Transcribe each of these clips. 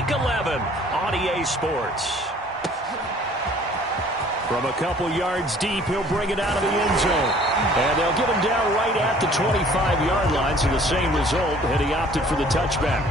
Week 11 on EA Sports. From a couple yards deep, he'll bring it out of the end zone. And they'll get him down right at the 25-yard line, so the same result, and he opted for the touchback.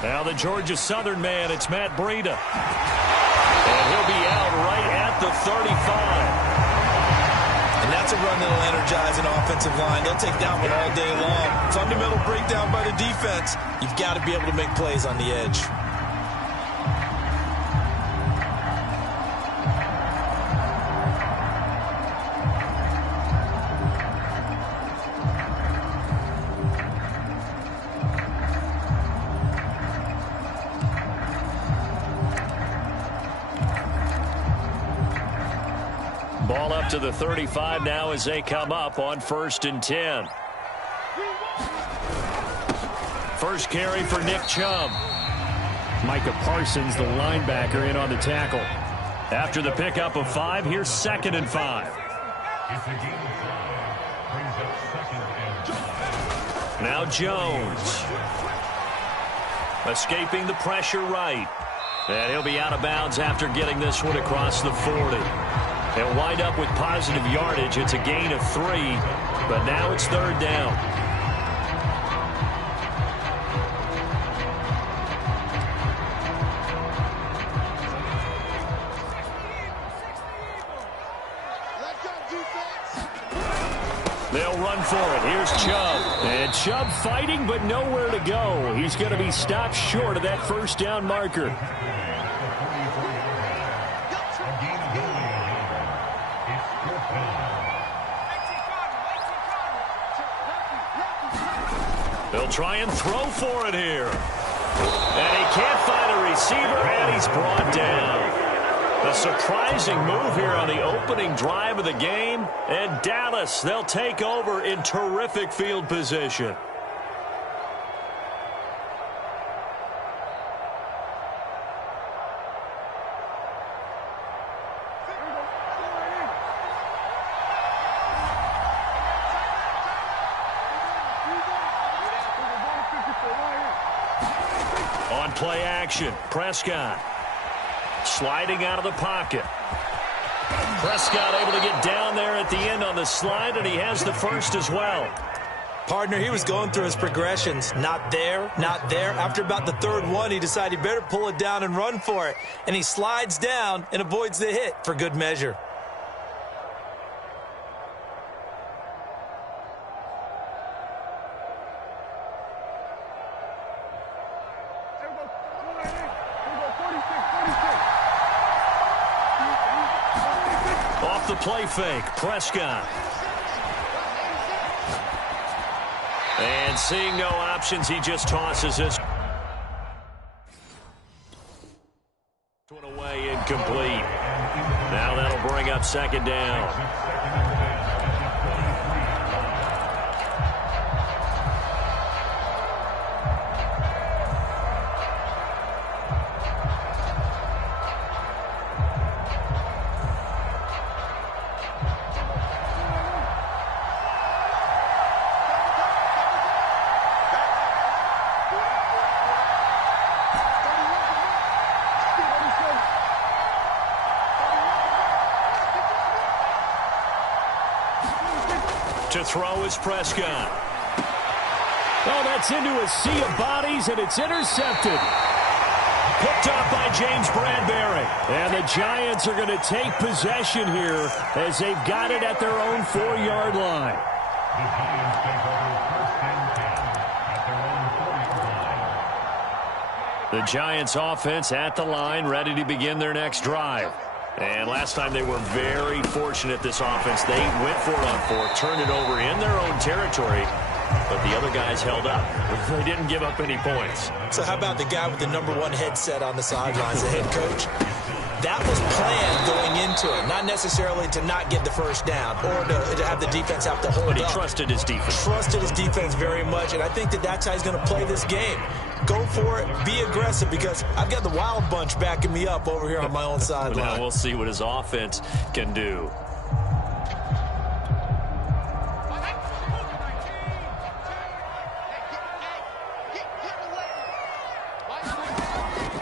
Now the Georgia Southern man, it's Matt Breida. And he'll be out right at the 35. And that's a run that'll energize an offensive line. They'll take that one all day long. Fundamental breakdown by the defense. You've got to be able to make plays on the edge. Ball up to the 35 now as they come up on 1st and 10. First carry for Nick Chubb. Micah Parsons, the linebacker, in on the tackle. After the pickup of 5, here's 2nd and 5. Now Jones. Escaping the pressure right. And he'll be out of bounds after getting this one across the 40. They'll wind up with positive yardage. It's a gain of 3, but now it's 3rd down. They'll run for it. Here's Chubb. And Chubb fighting, but nowhere to go. He's going to be stopped short of that 1st down marker. They'll try and throw for it here. And he can't find a receiver, and he's brought down. A surprising move here on the opening drive of the game. And Dallas, they'll take over in terrific field position. On play action, Prescott sliding out of the pocket. Prescott able to get down there at the end on the slide, and he has the 1st as well. Partner, he was going through his progressions. Not there, not there. After about the 3rd one, he decided he better pull it down and run for it. And he slides down and avoids the hit for good measure. The play fake, Prescott. And seeing no options, he just tosses this one away, incomplete. Now that'll bring up 2nd down. To throw is Prescott. Oh, that's into a sea of bodies, and it's intercepted. Picked up by James Bradbury. And the Giants are going to take possession here as they've got it at their own 4-yard line. The Giants offense at the line, ready to begin their next drive. And last time they were very fortunate, this offense. They went for it on 4th, turned it over in their own territory, but the other guys held up. They didn't give up any points. So how about the guy with the #1 headset on the sidelines, the head coach? That was planned going into it, not necessarily to not get the first down or to have the defense have to hold up. But he trusted his defense. Trusted his defense very much, and I think that's how he's going to play this game. Go for it, be aggressive, because I've got the wild bunch backing me up over here on my own sideline. Now we'll see what his offense can do.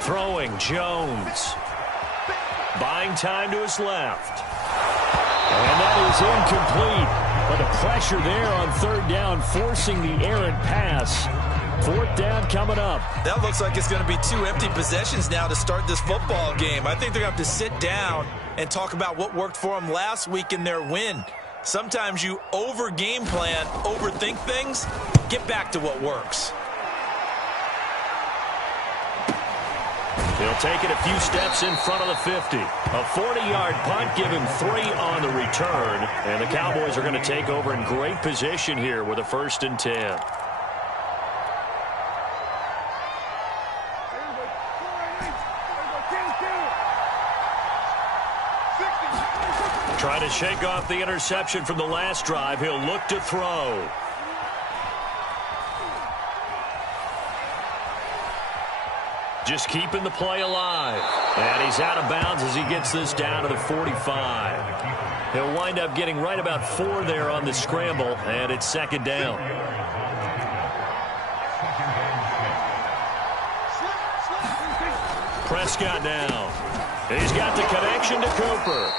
Throwing, Jones. Buying time to his left. And that is incomplete. But the pressure there on 3rd down, forcing the errant pass. 4th down coming up. That looks like it's going to be 2 empty possessions now to start this football game. I think they're going to have to sit down and talk about what worked for them last week in their win. Sometimes you over-game plan, overthink things. Get back to what works. He'll take it a few steps in front of the 50. A 40-yard punt, give him 3 on the return. And the Cowboys are going to take over in great position here with a 1st and 10. Trying to shake off the interception from the last drive. He'll look to throw. Just keeping the play alive. And he's out of bounds as he gets this down to the 45. He'll wind up getting right about 4 there on the scramble, and it's 2nd down. Prescott now. He's got the connection to Cooper.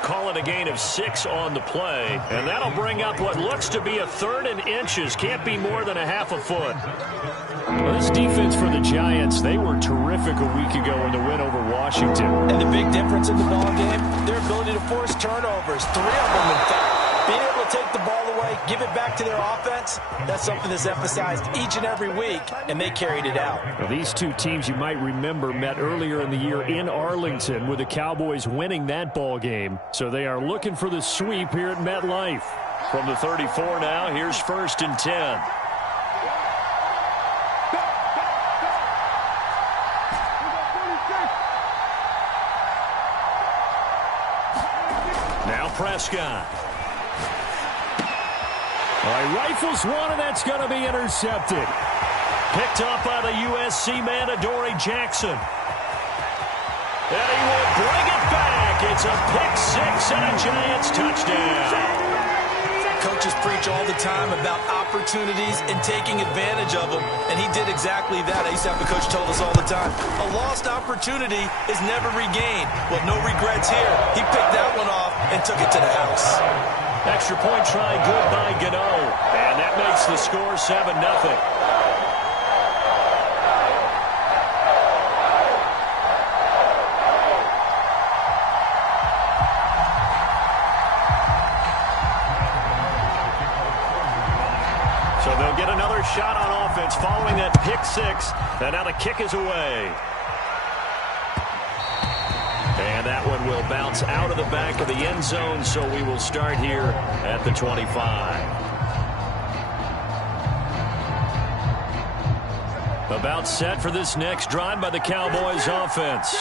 Call it a gain of 6 on the play, and that'll bring up what looks to be a 3rd and inches. Can't be more than a half a foot. Well, this defense for the Giants, they were terrific a week ago in the win over Washington. And the big difference in the ball game, their ability to force turnovers. 3 of them, in fact. Being able to take the ball away, give it back to their offense, that's something that's emphasized each and every week, and they carried it out. Well, these two teams, you might remember, met earlier in the year in Arlington with the Cowboys winning that ball game. So they are looking for the sweep here at MetLife. From the 34 now, here's 1st and 10. Now Prescott. All right, rifles one, and that's going to be intercepted. Picked up by the USC man, Adoree Jackson. And he will bring it back. It's a pick-6 and a Giants touchdown. Coaches preach all the time about opportunities and taking advantage of them, and he did exactly that. I used to have a coach told us all the time, a lost opportunity is never regained. Well, no regrets here. He picked that one off and took it to the house. Extra point try good by Gano, and that makes the score 7-0. So they'll get another shot on offense following that pick-6, and now the kick is away. And that one will bounce out of the back of the end zone, so we will start here at the 25. About set for this next drive by the Cowboys offense.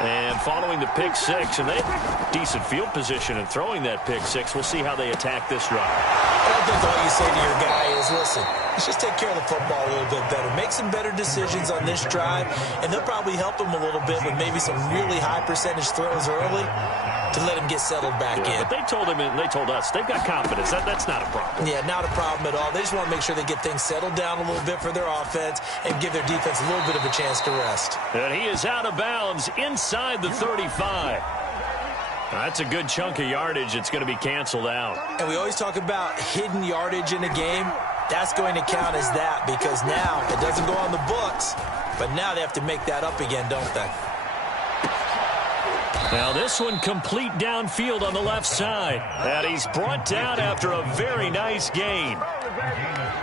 And following the pick-6, and they have decent field position in throwing that pick-6. We'll see how they attack this drive. I think all you say to your guy is, listen, let's just take care of the football a little bit better. Make some better decisions on this drive, and they'll probably help him a little bit with maybe some really high percentage throws early to let him get settled back in. But they told him, and they told us, they've got confidence. That's not a problem. Yeah, not a problem at all. They just want to make sure they get things settled down a little bit for their offense and give their defense a little bit of a chance to rest. And he is out of bounds inside the 35. That's a good chunk of yardage. It's going to be canceled out. And we always talk about hidden yardage in a game. That's going to count as that, because now it doesn't go on the books, but now they have to make that up again, don't they? Now this one complete downfield on the left side. And he's brought down after a very nice gain.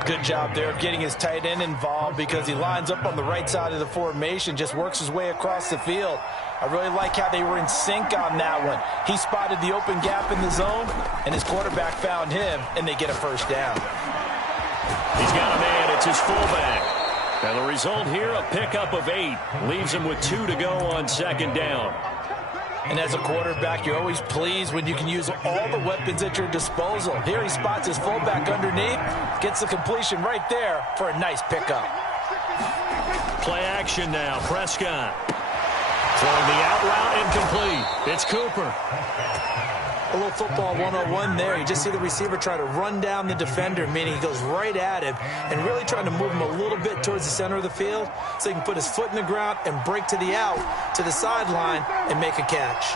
Good job there of getting his tight end involved, because he lines up on the right side of the formation, just works his way across the field. I really like how they were in sync on that one. He spotted the open gap in the zone, and his quarterback found him, and they get a 1st down. He's got a man. It's his fullback. And the result here, a pickup of 8. Leaves him with 2 to go on second down. And as a quarterback, you're always pleased when you can use all the weapons at your disposal. Here he spots his fullback underneath, gets the completion right there for a nice pickup. Play action now. Prescott throwing the out route incomplete. It's Cooper. A little football 101 there. You just see the receiver try to run down the defender, meaning he goes right at him and really trying to move him a little bit towards the center of the field so he can put his foot in the ground and break to the out, to the sideline, and make a catch.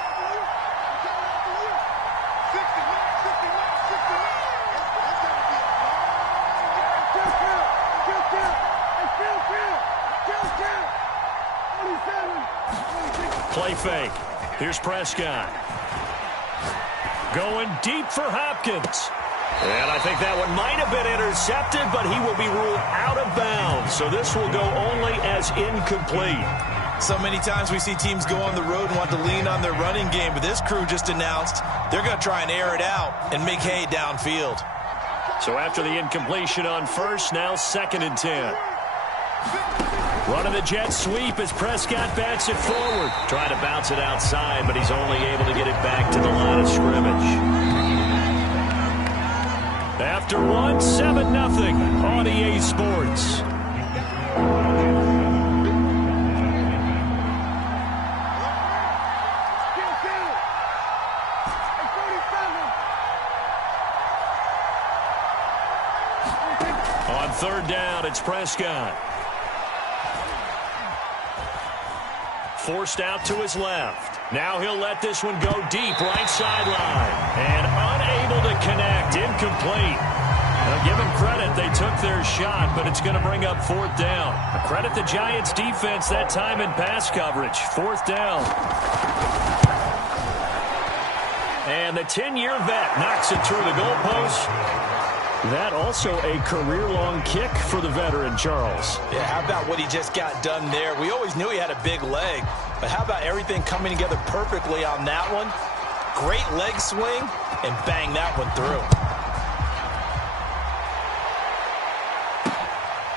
Play fake. Here's Prescott. Going deep for Hopkins. And I think that one might have been intercepted, but he will be ruled out of bounds. So this will go only as incomplete. So many times we see teams go on the road and want to lean on their running game, but this crew just announced they're going to try and air it out and make hay downfield. So after the incompletion on first, now 2nd and 10. Running the jet sweep as Prescott bats it forward. Trying to bounce it outside, but he's only able to get it back to the line of scrimmage. After one, 7-0 on EA Sports. On 3rd down, it's Prescott. Forced out to his left. Now he'll let this one go deep, right sideline. And unable to connect, incomplete. Now give him credit, they took their shot, but it's going to bring up 4th down. Credit the Giants defense that time in pass coverage. 4th down. And the 10-year vet knocks it through the goalpost. That also a career-long kick for the veteran, Charles. Yeah, how about what he just got done there? We always knew he had a big leg, but how about everything coming together perfectly on that one? Great leg swing, and bang that one through.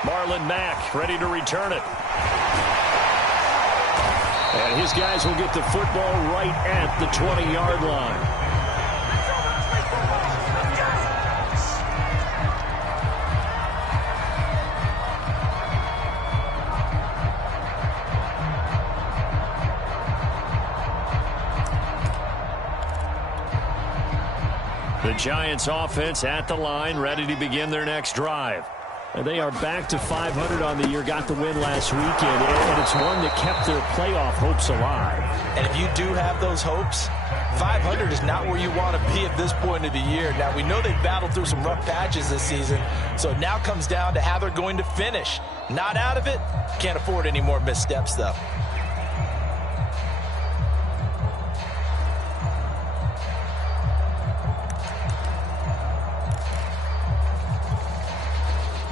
Marlon Mack ready to return it. And his guys will get the football right at the 20-yard line. The Giants offense at the line, ready to begin their next drive. And they are back to 500 on the year, got the win last weekend, and it's one that kept their playoff hopes alive. And if you do have those hopes, 500 is not where you want to be at this point of the year. Now, we know they've battled through some rough patches this season, so it now comes down to how they're going to finish. Not out of it, can't afford any more missteps, though.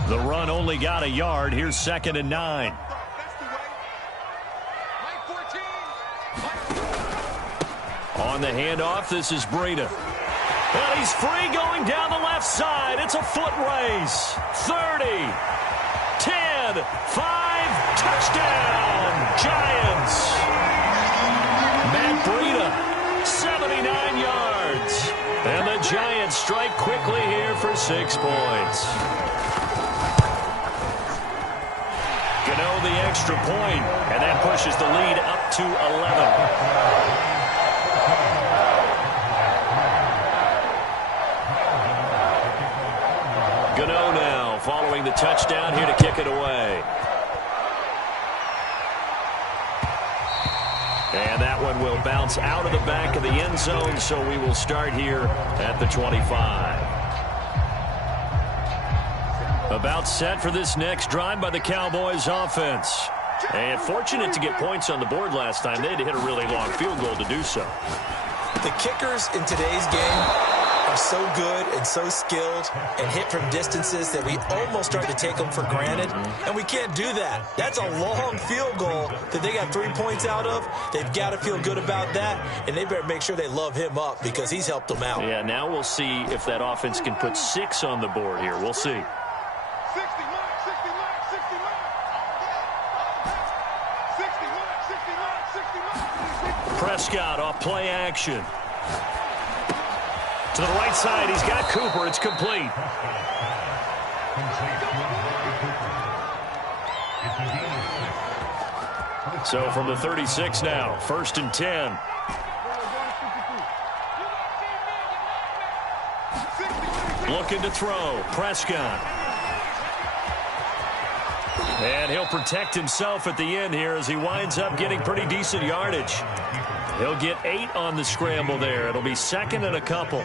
The run only got a yard. Here's 2nd and 9. On the handoff, this is Breida. And he's free going down the left side. It's a foot race. 30, 10, 5, touchdown, Giants. Matt Breida, 79 yards. And the Giants strike quickly here for 6 points. Gano the extra point, and that pushes the lead up to 11. Gano now following the touchdown here to kick it away. And that one will bounce out of the back of the end zone, so we will start here at the 25. About set for this next drive by the Cowboys offense. And fortunate to get points on the board last time. They had to hit a really long field goal to do so. The kickers in today's game are so good and so skilled and hit from distances that we almost start to take them for granted, and we can't do that. That's a long field goal that they got 3 points out of. They've got to feel good about that, and they better make sure they love him up because he's helped them out. Yeah, now we'll see if that offense can put 6 on the board here. We'll see. Prescott off play action. To the right side, he's got Cooper. It's complete. So from the 36 now, 1st and 10. Looking to throw. Prescott. And he'll protect himself at the end here as he winds up getting pretty decent yardage. He'll get 8 on the scramble there. It'll be 2nd and a couple.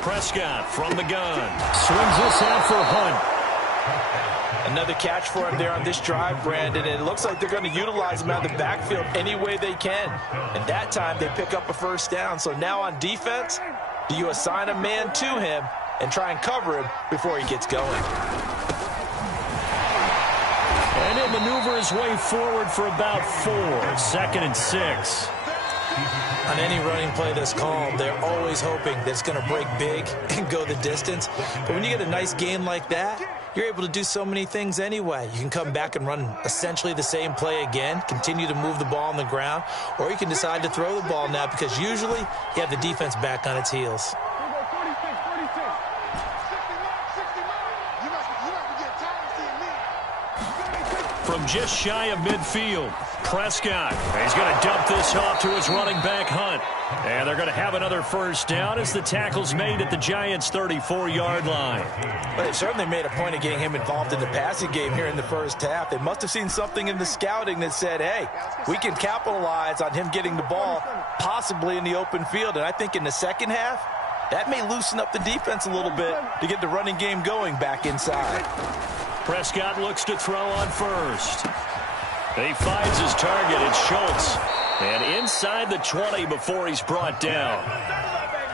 Prescott from the gun. Swings this out for Hunt. Another catch for him there on this drive, Brandon. And it looks like they're going to utilize him out of the backfield any way they can. And that time they pick up a 1st down. So now on defense, do you assign a man to him and try and cover him before he gets going? And he'll maneuver his way forward for about 4. 2nd and 6. On any running play that's called, they're always hoping that it's going to break big and go the distance. But when you get a nice game like that, you're able to do so many things anyway. You can come back and run essentially the same play again, continue to move the ball on the ground, or you can decide to throw the ball now because usually you have the defense back on its heels. From just shy of midfield, Prescott. He's going to dump this off to his running back, Hunt. And they're going to have another 1st down as the tackle's made at the Giants' 34-yard line. But they certainly made a point of getting him involved in the passing game here in the 1st half. They must have seen something in the scouting that said, hey, we can capitalize on him getting the ball possibly in the open field. And I think in the 2nd half, that may loosen up the defense a little bit to get the running game going back inside. Prescott looks to throw on 1st. He finds his target. It's Schultz. And inside the 20 before he's brought down.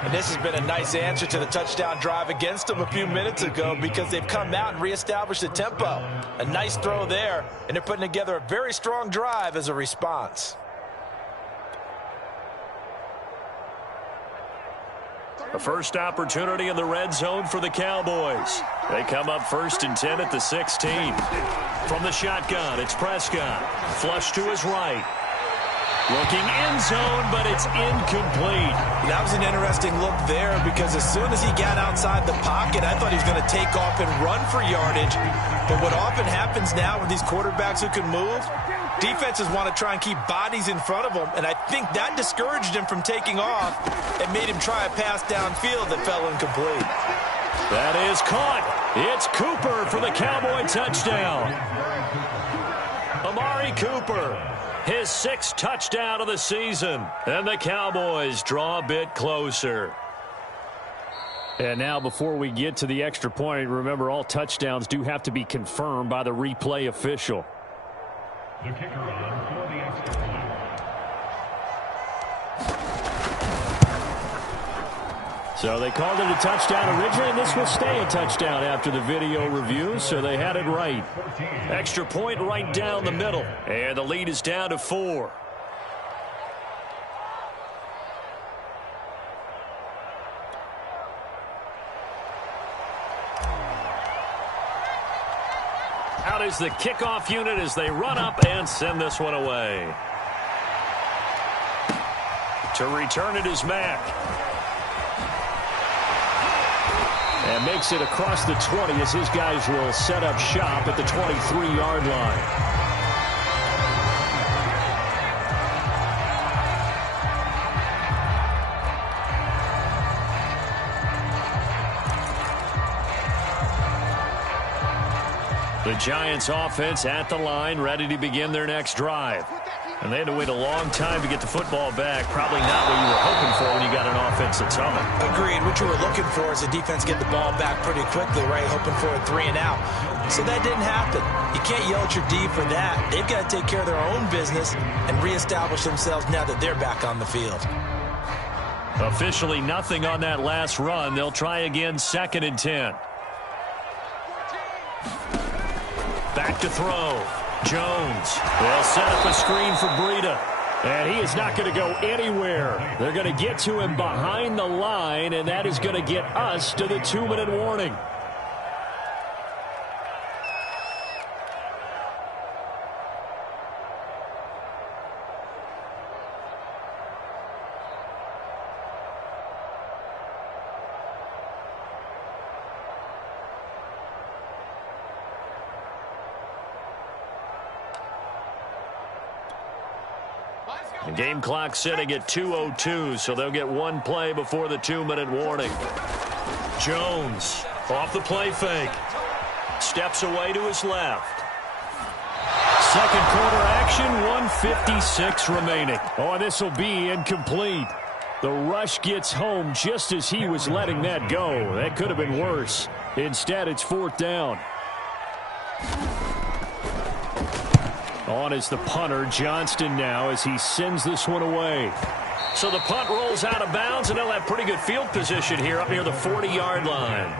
And this has been a nice answer to the touchdown drive against them a few minutes ago because they've come out and reestablished the tempo. A nice throw there, and they're putting together a very strong drive as a response. A first opportunity in the red zone for the Cowboys. They come up 1st and 10 at the 16. From the shotgun, it's Prescott. Flush to his right. Looking end zone, but it's incomplete. That was an interesting look there because as soon as he got outside the pocket, I thought he was going to take off and run for yardage. But what often happens now with these quarterbacks who can move, defenses want to try and keep bodies in front of them, and I think that discouraged him from taking off and made him try a pass downfield that fell incomplete. That is caught. It's Cooper for the Cowboy touchdown. Amari Cooper, his 6th touchdown of the season, and the Cowboys draw a bit closer. And now before we get to the extra point, remember all touchdowns do have to be confirmed by the replay official. The kicker on for the extra point. So they called it a touchdown originally, and this will stay a touchdown after the video review, so they had it right. Extra point right down the middle, and the lead is down to 4. Out is the kickoff unit as they run up and send this one away. To return it is Mack. And makes it across the 20 as his guys will set up shop at the 23-yard line. The Giants offense at the line, ready to begin their next drive. And they had to wait a long time to get the football back. Probably not what you were hoping for when you got an offense that's humming. Agreed. What you were looking for is the defense get the ball back pretty quickly, right? Hoping for a 3 and out. So that didn't happen. You can't yell at your D for that. They've got to take care of their own business and reestablish themselves now that they're back on the field. Officially nothing on that last run. They'll try again 2nd and 10. Back to throw. Jones. They'll set up a screen for Breida. And he is not going to go anywhere. They're going to get to him behind the line, and that is going to get us to the 2-minute warning. The game clock sitting at 2:02, so they'll get one play before the 2-minute warning. Jones off the play fake. Steps away to his left. Second quarter action, 1:56 remaining. Oh, and this will be incomplete. The rush gets home just as he was letting that go. That could have been worse. Instead, it's fourth down. On is the punter, Johnston, now as he sends this one away. So the punt rolls out of bounds, and they'll have pretty good field position here up near the 40-yard line.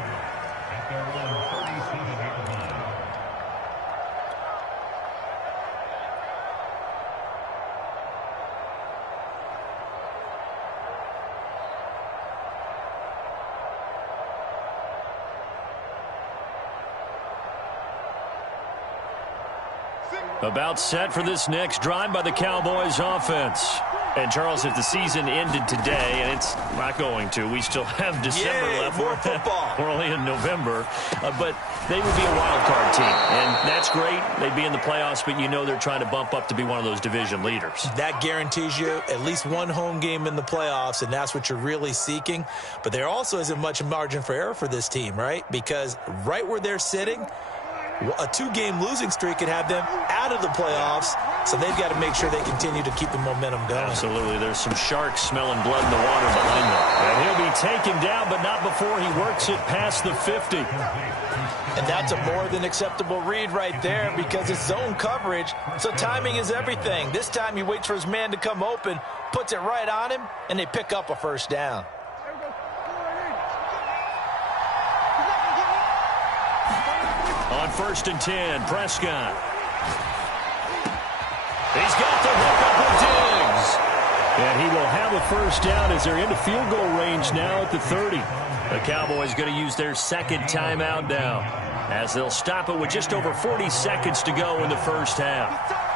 About set for this next drive by the Cowboys offense. And, Charles, if the season ended today, and it's not going to, we still have December left. More football. We're only in November. But they would be a wild card team. And that's great. They'd be in the playoffs, but you know they're trying to bump up to be one of those division leaders. That guarantees you at least one home game in the playoffs, and that's what you're really seeking. But there also isn't much margin for error for this team, right? Because right where they're sitting, a 2-game losing streak could have them out of the playoffs, so they've got to make sure they continue to keep the momentum going. Absolutely. There's some sharks smelling blood in the water behind them. And he'll be taken down, but not before he works it past the 50. And that's a more than acceptable read right there because it's zone coverage, so timing is everything. This time he waits for his man to come open, puts it right on him, and they pick up a first down. On 1st and 10, Prescott. He's got the hook up with Diggs. And he will have a first down as they're into field goal range now at the 30. The Cowboys going to use their second timeout now as they'll stop it with just over 40 seconds to go in the first half.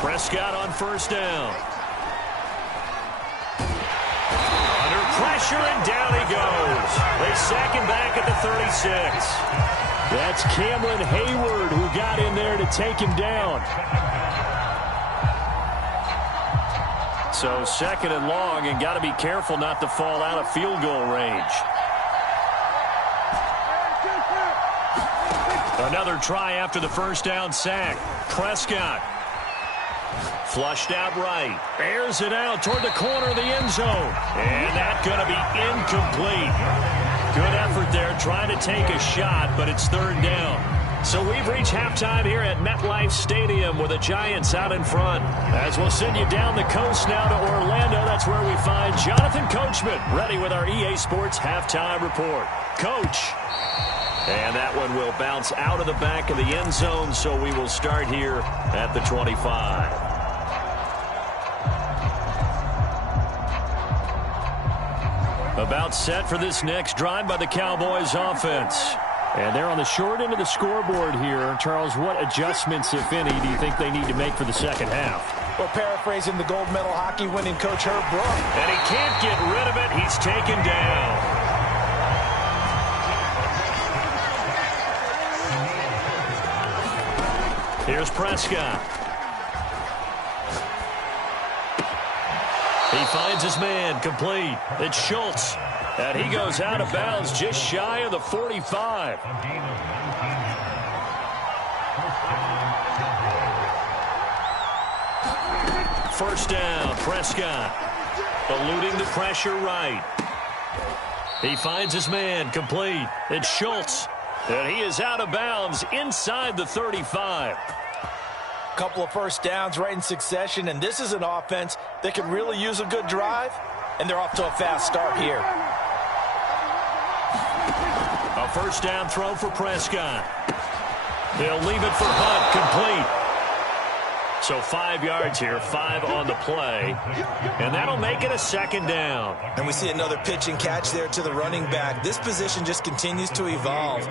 Prescott on first down. Under pressure, and down he goes. They sack him back at the 36. That's Cameron Hayward who got in there to take him down. So second and long, and got to be careful not to fall out of field goal range. Another try after the first down sack. Prescott. Flushed out right. Airs it out toward the corner of the end zone. And that's going to be incomplete. Good effort there trying to take a shot, but it's third down. So we've reached halftime here at MetLife Stadium with the Giants out in front. As we'll send you down the coast now to Orlando, that's where we find Jonathan Coachman ready with our EA Sports halftime report. Coach. And that one will bounce out of the back of the end zone, so we will start here at the 25. About set for this next drive by the Cowboys offense. And they're on the short end of the scoreboard here. Charles, what adjustments, if any, do you think they need to make for the second half? Well, paraphrasing the gold medal hockey winning coach Herb Brook. And he can't get rid of it. He's taken down. Here's Prescott. He finds his man, complete. It's Schultz. And he goes out of bounds just shy of the 45. First down, Prescott. Eluding the pressure right. He finds his man, complete. It's Schultz. And he is out of bounds inside the 35. Couple of first downs right in succession, and this is an offense that could really use a good drive, and they're off to a fast start here. first down throw for Prescott. They'll leave it for Hunt, complete. So 5 yards here, 5 on the play. And that'll make it a second down. And we see another pitch and catch there to the running back. This position just continues to evolve.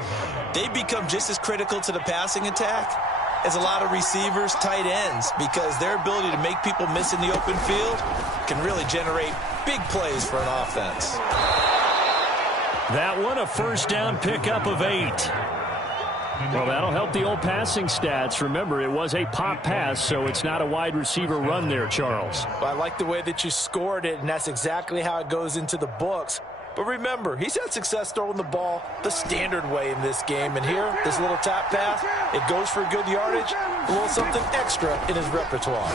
They become just as critical to the passing attack as a lot of receivers, tight ends, because their ability to make people miss in the open field can really generate big plays for an offense. That one, a first down pickup of 8. Well, that'll help the old passing stats. Remember, it was a pop pass, so it's not a wide receiver run there, Charles. Well, I like the way that you scored it, and that's exactly how it goes into the books. But remember, he's had success throwing the ball the standard way in this game. And here, this little tap pass, it goes for good yardage, a little something extra in his repertoire.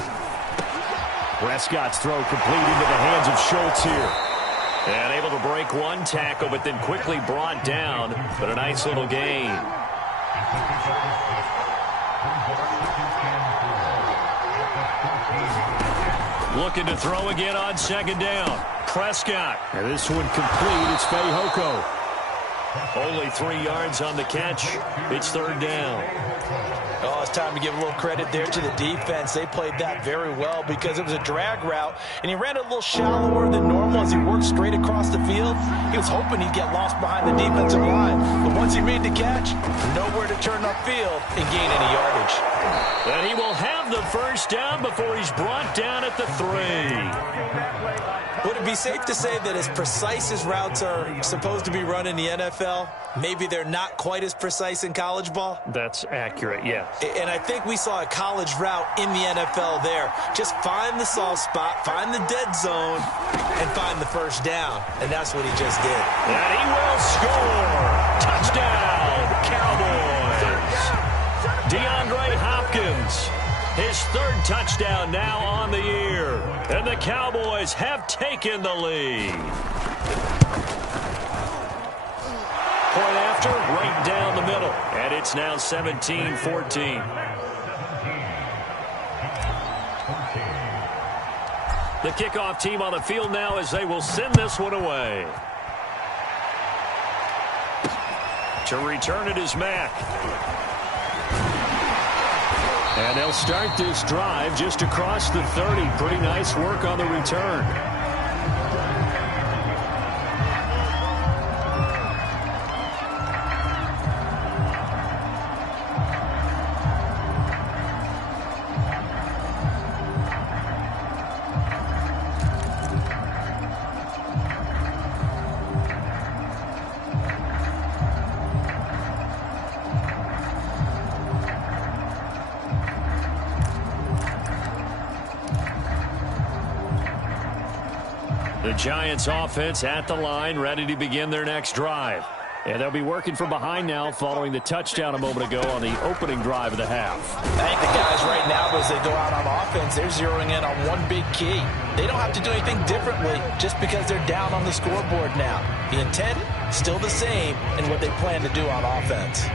Prescott's throw complete into the hands of Schultz here. And able to break one tackle, but then quickly brought down. But a nice little gain. Looking to throw again on second down. Prescott. And this one complete. It's Fehoko. Only 3 yards on the catch. It's third down. Oh, it's time to give a little credit there to the defense. They played that very well because it was a drag route, and he ran a little shallower than normal as he worked straight across the field. He was hoping he'd get lost behind the defensive line, but once he made the catch, nowhere to turn upfield and gain any yardage. And he will have the first down before he's brought down at the 3. Would it be safe to say that as precise as routes are supposed to be run in the NFL, maybe they're not quite as precise in college ball? That's accurate, yeah. And I think we saw a college route in the NFL there. Just find the soft spot, find the dead zone, and find the first down. And that's what he just did. And he will score. Touchdown, Cowboys. DeAndre Hopkins. His third touchdown now on the year. And the Cowboys have taken the lead. Point after, right down the middle. And it's now 17-14. The kickoff team on the field now as they will send this one away. To return it is Mack. And they'll start this drive just across the 30. Pretty nice work on the return. The Giants offense at the line, ready to begin their next drive. And they'll be working from behind now following the touchdown a moment ago on the opening drive of the half. I think the guys right now, as they go out on offense, they're zeroing in on one big key. They don't have to do anything differently just because they're down on the scoreboard now. The intent, still the same in what they plan to do on offense.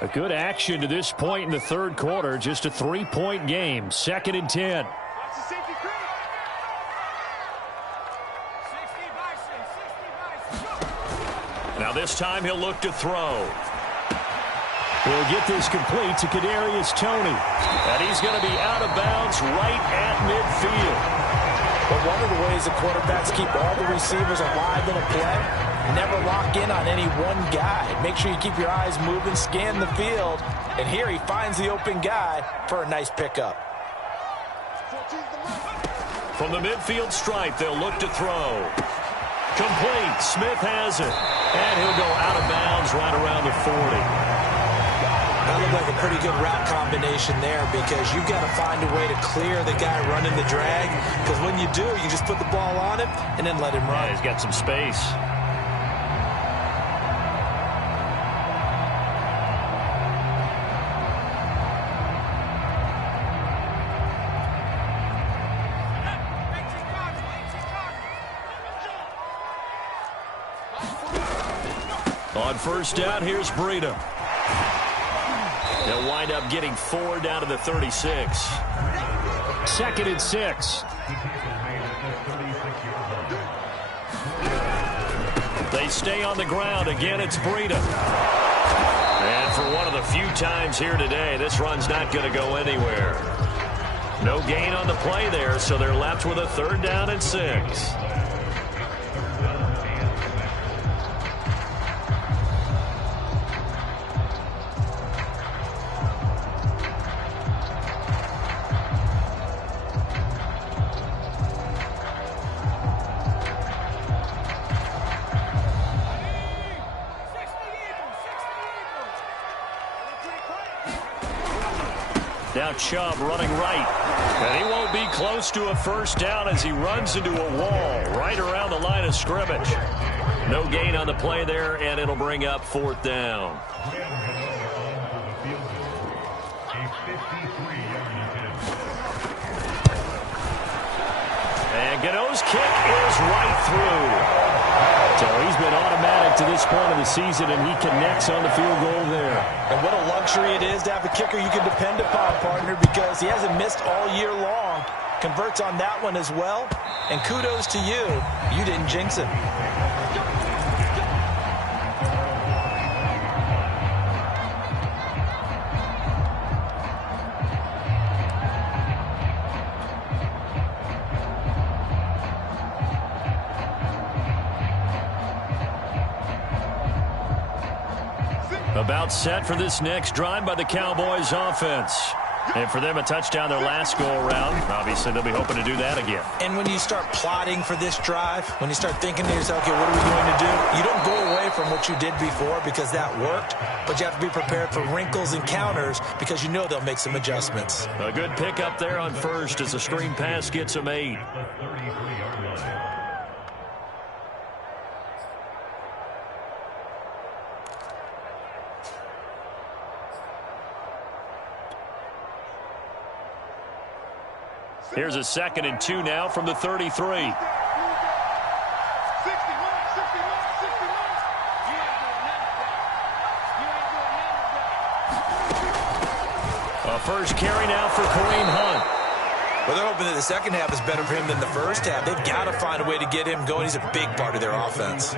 A good action to this point in the third quarter. Just a 3-point game. 2nd and 10. Now this time he'll look to throw. He'll get this complete to Kadarius Toney. And he's going to be out of bounds right at midfield. But one of the ways the quarterbacks keep all the receivers alive in a play, never lock in on any one guy. Make sure you keep your eyes moving, scan the field. And here he finds the open guy for a nice pickup. From the midfield stripe, they'll look to throw. Complete. Smith has it. And he'll go out of bounds right around the 40. That looked like a pretty good route combination there because you've got to find a way to clear the guy running the drag. Because when you do, you just put the ball on him and then let him run. Yeah, he's got some space. On first down, here's Breida. They'll wind up getting 4 down to the 36. 2nd and 6. They stay on the ground. Again, it's Breida. And for one of the few times here today, this run's not going to go anywhere. No gain on the play there, so they're left with a 3rd down and 6. Now Chubb running right. And he won't be close to a 1st down as he runs into a wall right around the line of scrimmage. No gain on the play there, and it'll bring up 4th down. And Gano's kick is right through. So he's been automatic to this point of the season, and he connects on the field goal there. And what a luxury it is to have a kicker you can depend upon, partner, because he hasn't missed all year long. Converts on that one as well. And kudos to you. You didn't jinx him. About set for this next drive by the Cowboys offense. And for them, a touchdown their last go-around. Obviously, they'll be hoping to do that again. And when you start plotting for this drive, when you start thinking to yourself, okay, what are we going to do? You don't go away from what you did before because that worked, but you have to be prepared for wrinkles and counters because you know they'll make some adjustments. A good pickup there on first as the screen pass gets them 8. Here's a 2nd and 2 now from the 33. A first carry now for Kareem Hunt. Well, they're hoping that the second half is better for him than the first half. They've got to find a way to get him going. He's a big part of their offense.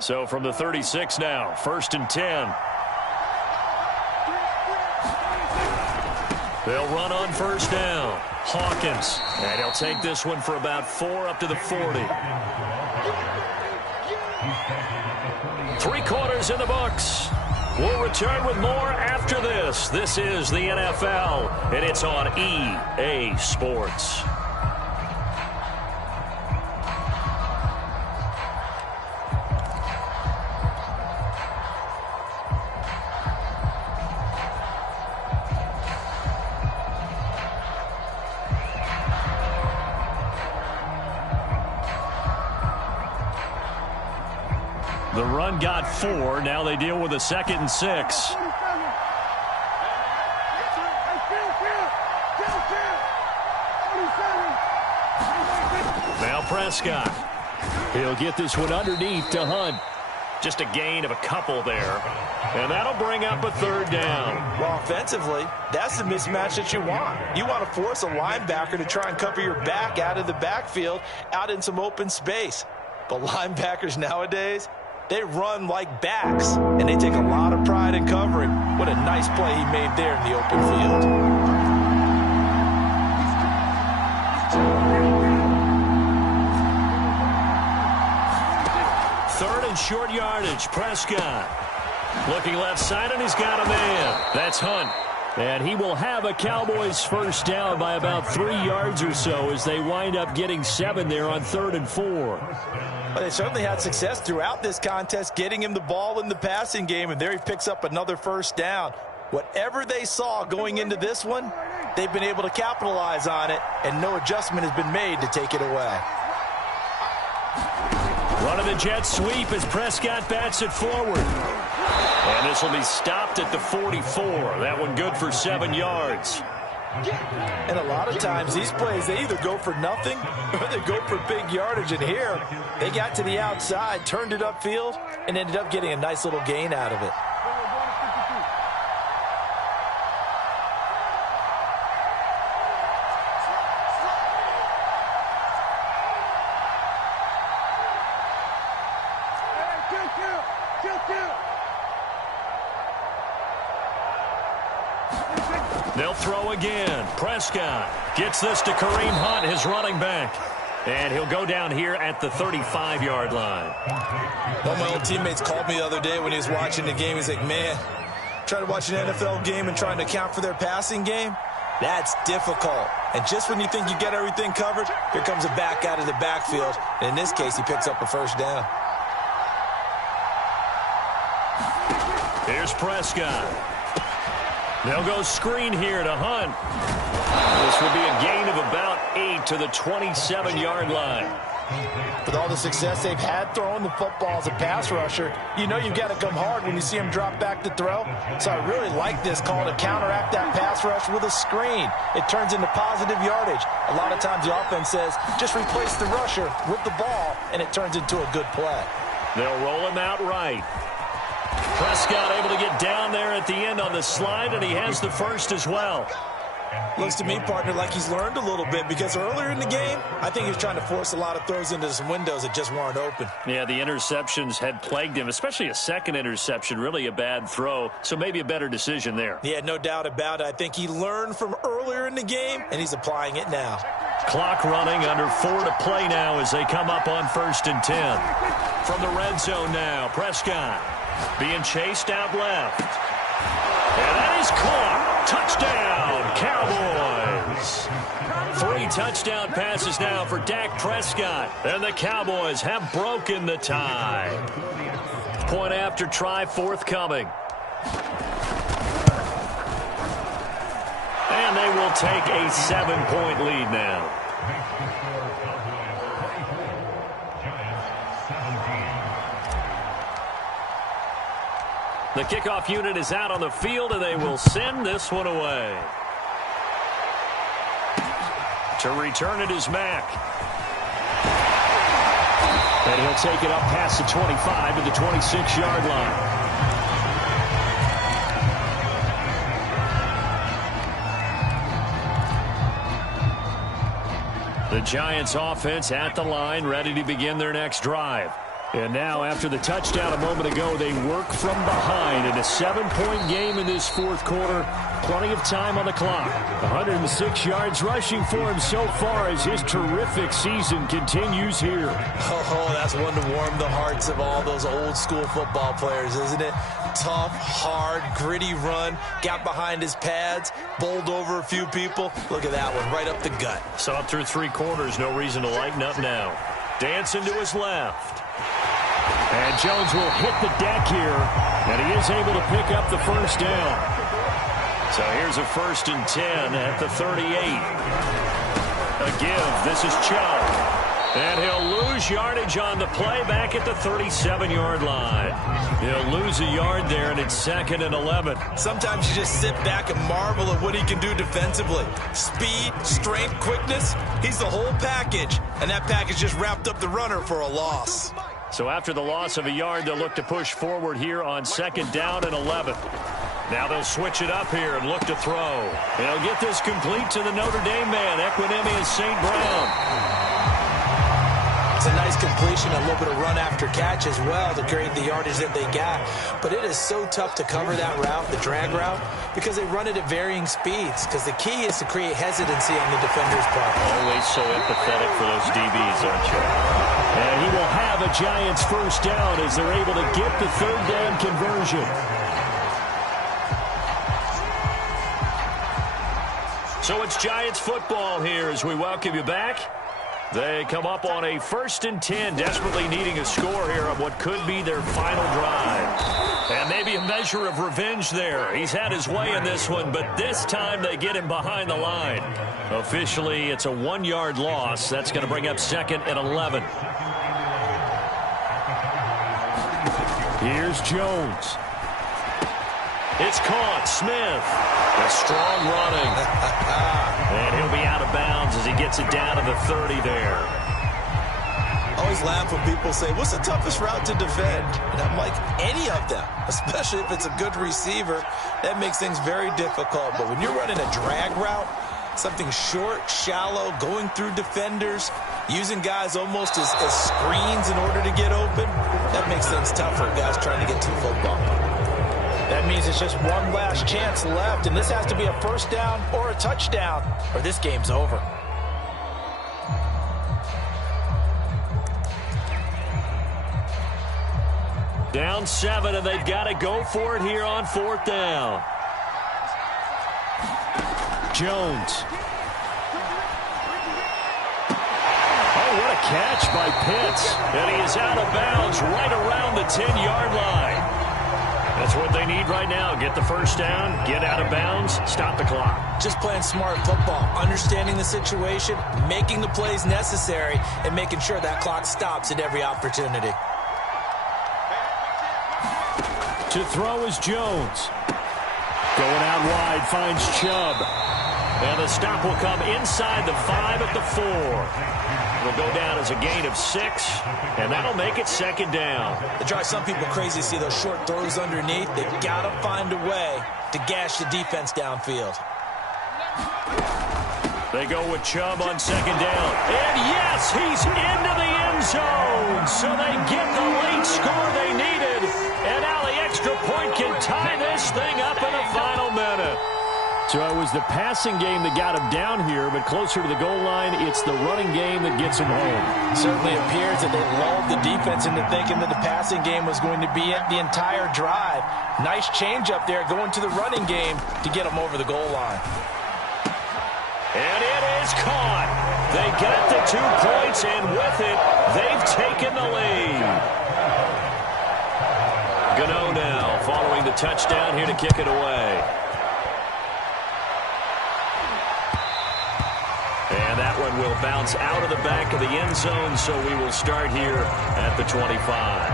So from the 36 now, 1st and 10. They'll run on 1st down. Hawkins. And he'll take this one for about 4 up to the 40. 3 quarters in the books. We'll return with more after this. This is the NFL, and it's on EA Sports. The run got 4. Now they deal with a 2nd and 6. Now Prescott. He'll get this one underneath to Hunt. Just a gain of a couple there. And that'll bring up a 3rd down. Well, offensively, that's the mismatch that you want. You want to force a linebacker to try and cover your back out of the backfield, out in some open space. But linebackers nowadays, they run like backs, and they take a lot of pride in covering. What a nice play he made there in the open field. Third and short yardage. Prescott looking left side, and he's got a man. That's Hunt. And he will have a Cowboys 1st down by about 3 yards or so as they wind up getting 7 there on 3rd and 4. Well, they certainly had success throughout this contest getting him the ball in the passing game, and there he picks up another 1st down. Whatever they saw going into this one, they've been able to capitalize on it, and no adjustment has been made to take it away. Running the jet sweep as Prescott bats it forward. And this will be stopped at the 44. That one good for 7 yards. And a lot of times these plays, they either go for nothing or they go for big yardage. And here, they got to the outside, turned it upfield, and ended up getting a nice little gain out of it. They'll throw again. Prescott gets this to Kareem Hunt, his running back. And he'll go down here at the 35-yard line. One of my old teammates called me the other day when he was watching the game. He's like, man, trying to watch an NFL game and trying to account for their passing game, that's difficult. And just when you think you get everything covered, here comes a back out of the backfield. And in this case, he picks up a first down. Here's Prescott. They'll go screen here to Hunt. This will be a gain of about 8 to the 27-yard line. With all the success they've had throwing the football as a pass rusher, you know you've got to come hard when you see him drop back to throw. So I really like this call to counteract that pass rush with a screen. It turns into positive yardage. A lot of times the offense says, just replace the rusher with the ball, and it turns into a good play. They'll roll him out right. Prescott able to get down there at the end on the slide, and he has the first as well. Looks to me, partner, like he's learned a little bit, because earlier in the game, I think he was trying to force a lot of throws into some windows that just weren't open. Yeah, the interceptions had plagued him, especially a second interception, really a bad throw, so maybe a better decision there. Yeah, no doubt about it. I think he learned from earlier in the game, and he's applying it now. Clock running, under 4 to play now as they come up on 1st and 10. From the red zone now, Prescott being chased out left. And that is caught. Touchdown, Cowboys. 3 touchdown passes now for Dak Prescott. And the Cowboys have broken the tie. Point after try forthcoming. And they will take a 7-point lead now. The kickoff unit is out on the field, and they will send this one away. To return it is Mack. And he'll take it up past the 25 to the 26-yard line. The Giants offense at the line, ready to begin their next drive. And now, after the touchdown a moment ago, they work from behind in a 7-point game in this fourth quarter. Plenty of time on the clock. 106 yards rushing for him so far as his terrific season continues here. Oh, that's one to warm the hearts of all those old-school football players, isn't it? Tough, hard, gritty run. Got behind his pads, bowled over a few people. Look at that one, right up the gut. Saw it through 3 quarters. No reason to lighten up now. Dancing to his left. And Jones will hit the deck here, and he is able to pick up the first down. So here's a 1st and 10 at the 38. A give. This is Chubb. And he'll lose yardage on the play back at the 37-yard line. He'll lose a yard there, and it's 2nd and 11. Sometimes you just sit back and marvel at what he can do defensively. Speed, strength, quickness. He's the whole package. And that package just wrapped up the runner for a loss. So after the loss of a yard, they'll look to push forward here on 2nd down and 11. Now they'll switch it up here and look to throw. They'll get this complete to the Notre Dame man, Equinemius St. Brown. It's a nice completion, a little bit of run after catch as well to create the yardage that they got. But it is so tough to cover that route, the drag route, because they run it at varying speeds. Because the key is to create hesitancy on the defender's part. Always so empathetic for those DBs, aren't you? And he will have a Giants first down as they're able to get the 3rd down conversion. So it's Giants football here as we welcome you back. They come up on a 1st and 10, desperately needing a score here on what could be their final drive. And maybe a measure of revenge there. He's had his way in this one, but this time they get him behind the line. Officially, it's a 1-yard loss. That's going to bring up 2nd and 11. Here's Jones. It's caught. Smith. A strong running. And he'll be out of bounds as he gets it down to the 30 there. Always laugh when people say, what's the toughest route to defend? And I'm like, any of them, especially if it's a good receiver. That makes things very difficult. But when you're running a drag route, something short, shallow, going through defenders, using guys almost as screens in order to get open, that makes things tougher, guys trying to get to the football. That means it's just one last chance left, and this has to be a first down or a touchdown, or this game's over. Down 7, and they've got to go for it here on 4th down. Jones. Oh, what a catch by Pitts. And he is out of bounds right around the 10-yard line. That's what they need right now. Get the first down, get out of bounds, stop the clock. Just playing smart football, understanding the situation, making the plays necessary, and making sure that clock stops at every opportunity. To throw is Jones. Going out wide, finds Chubb. And the stop will come inside the 5 at the 4. It'll go down as a gain of 6, and that'll make it 2nd down. It drives some people crazy to see those short throws underneath. They've got to find a way to gash the defense downfield. They go with Chubb on 2nd down. And yes, he's into the end zone. So they get the late score they needed. And now the extra point can tie this thing up in the final minute. So it was the passing game that got him down here, but closer to the goal line, it's the running game that gets him home. It certainly appears that they lulled the defense into thinking that the passing game was going to be the entire drive. Nice change up there going to the running game to get them over the goal line. And it is caught. They got the 2 points, and with it, they've taken the lead. Gano now following the touchdown here to kick it away. And that one will bounce out of the back of the end zone, so we will start here at the 25.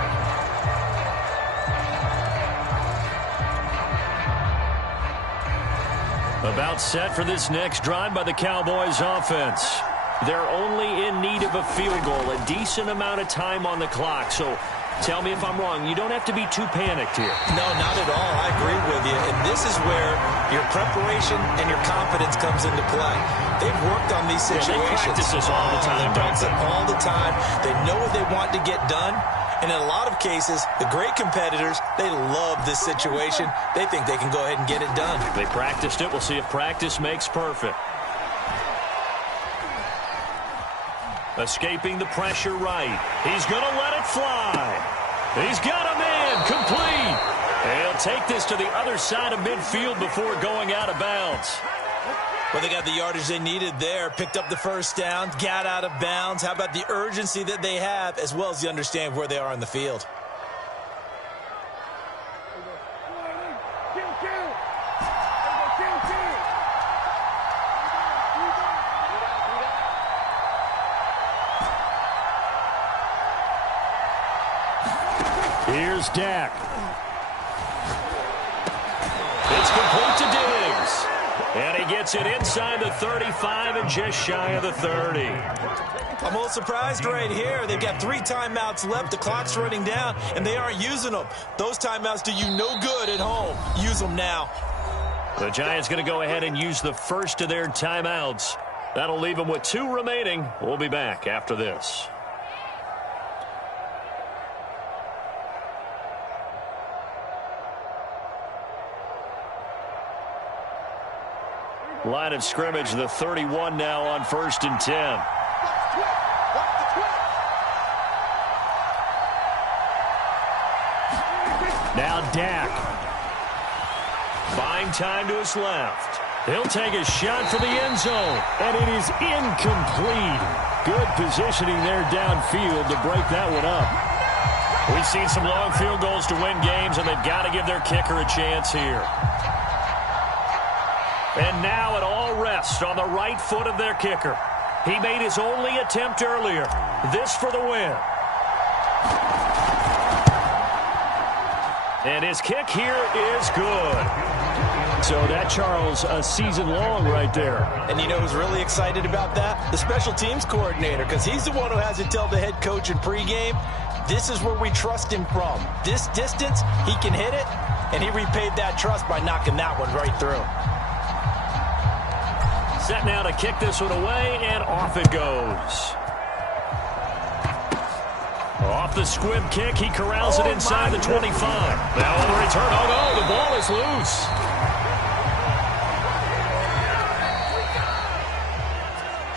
About set for this next drive by the Cowboys offense. They're only in need of a field goal, a decent amount of time on the clock. So tell me if I'm wrong. You don't have to be too panicked here. No, not at all. I agree with you. And this is where your preparation and your confidence comes into play. They've worked on these situations. They practice this all the time. They practice it all the time. They know what they want to get done. And in a lot of cases, the great competitors, they love this situation. They think they can go ahead and get it done. They practiced it. We'll see if practice makes perfect. Escaping the pressure right. He's going to let it fly. He's got him in. Complete. He'll take this to the other side of midfield before going out of bounds. Well, they got the yardage they needed there. Picked up the first down. Got out of bounds. How about the urgency that they have as well as the understand where they are on the field? Here's Dak. It's complete to Diggs. And he gets it inside the 35 and just shy of the 30. I'm a little surprised right here. They've got 3 timeouts left. The clock's running down, and they aren't using them. Those timeouts do you no good at home. Use them now. The Giants going to go ahead and use the first of their timeouts. That'll leave them with 2 remaining. We'll be back after this. Line of scrimmage, the 31 now on 1st and 10. Now Dak. Buying time to his left. He'll take a shot for the end zone, and it is incomplete. Good positioning there downfield to break that one up. We've seen some long field goals to win games, and they've got to give their kicker a chance here. And now it all rests on the right foot of their kicker. He made his only attempt earlier. This for the win. And his kick here is good. So that, Charles, a season long right there. And you know who's really excited about that? The special teams coordinator, because he's the one who has to tell the head coach in pregame, this is where we trust him from. This distance, he can hit it, and he repaid that trust by knocking that one right through. Set now to kick this one away, and off it goes. Off the squib kick, he corrals it inside the 25. Now on the return, oh no, the ball is loose.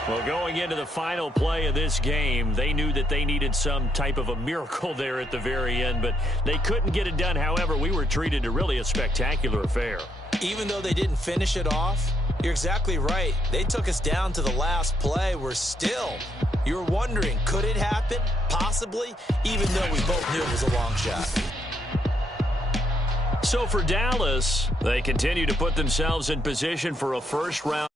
Well, going into the final play of this game, they knew that they needed some type of a miracle there at the very end, but they couldn't get it done. However, we were treated to really a spectacular affair. Even though they didn't finish it off, you're exactly right. They took us down to the last play. We're still, you're wondering, could it happen? Possibly, even though we both knew it was a long shot. So for Dallas, they continue to put themselves in position for a first-round